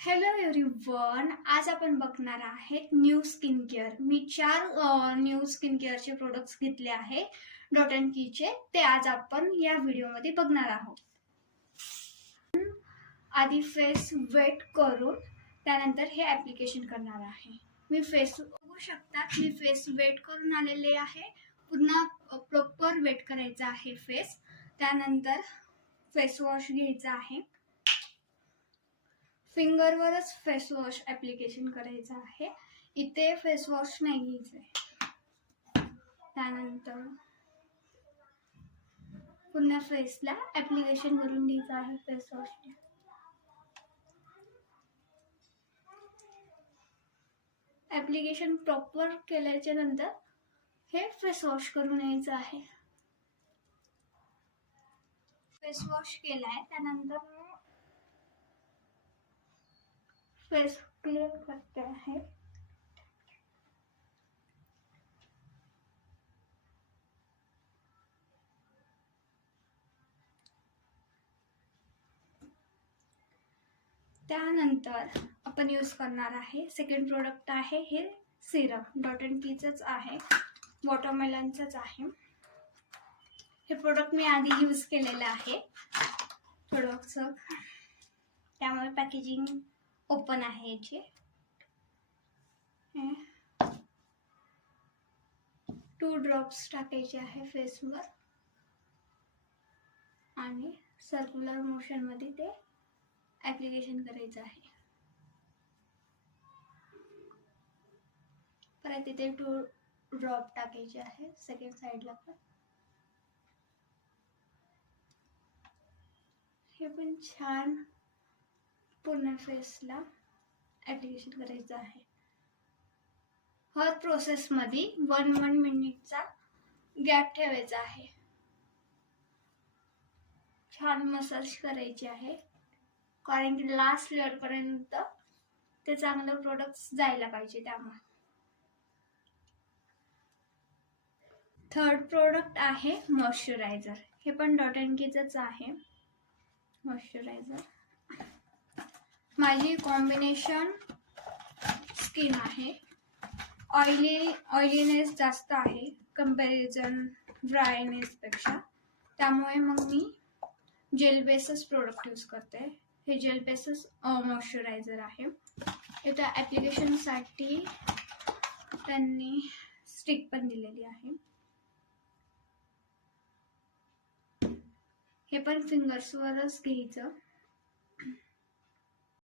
Hello everyone, आज आपण बघणार आहे न्यू स्किन केअर. मी 4 न्यू स्किन केअरचे प्रोडक्ट्स घेतले आहे डॉट अँड कीचे. ते आज आपण या व्हिडिओमध्ये बघणार आहोत. आधी फेस वेट करून त्यानंतर हे ॲप्लिकेशन करणार आहे. मी फेस बघू शकता, मी फेस वेट करून आलेले आहे. पुन्हा प्रॉपर वेट करायचा आहे फेस. त्यानंतर फेस वॉश घ्यायचा आहे. फिंगरवरच फेस वॉश ॲप्लिकेशन करायचं आहे. इथे फेस वॉश नाही घ्यायचं आहे. त्यानंतर पुन्हा फेसला ॲप्लिकेशन करून घ्यायचं आहे फेस वॉशने. ॲप्लिकेशन प्रॉपर केल्याच्या नंतर हे फेस वॉश करून यायचं आहे. फेस वॉश केलाय त्यानंतर फेस क्लीन करते आहे. त्यानंतर आपण यूज करणार आहे सेकंड प्रोडक्ट आहे हे सिरम. डॉट अँड कीचंच आहे, वॉटरमेलनचंच आहे. हे प्रोडक्ट मी आधी यूज केलेलं आहे थोडंसं, त्यामुळे पॅकेजिंग ओपन आहे याची. 2 ड्रॉप्स टाकायचे आहे फेसवर आणि सर्क्युलर मोशनमध्ये ते ॲप्लिकेशन करायचं आहे. परत इथे 2 ड्रॉप टाकायचे आहे सेकंड साईडला पण. हे पण छान पूर्ण फेसला ॲप्लिकेशन करायचं आहे. हर प्रोसेसमध्ये 1 मिनिटचा गॅप ठेवायचा आहे. छान मसाज करायची आहे, कारण की लास्ट लेअरपर्यंत ते चांगलं प्रोडक्ट्स जायला पाहिजे. त्यामुळे थर्ड प्रोडक्ट आहे मॉइश्चरायझर. हे पण डॉट अँड कीचंच आहे मॉइश्चरायझर. माझी कॉम्बिनेशन स्किन आहे. ऑइलीनेस जास्त आहे कंपॅरिझन ड्रायनेसपेक्षा, त्यामुळे मग मी जेल बेसच प्रोडक्ट यूज करते. हे जेल बेसच मॉइश्चरायझर आहे. इथं ॲप्लिकेशनसाठी त्यांनी स्टिक पण दिलेली आहे. हे पण फिंगर्सवरच घ्यायचं.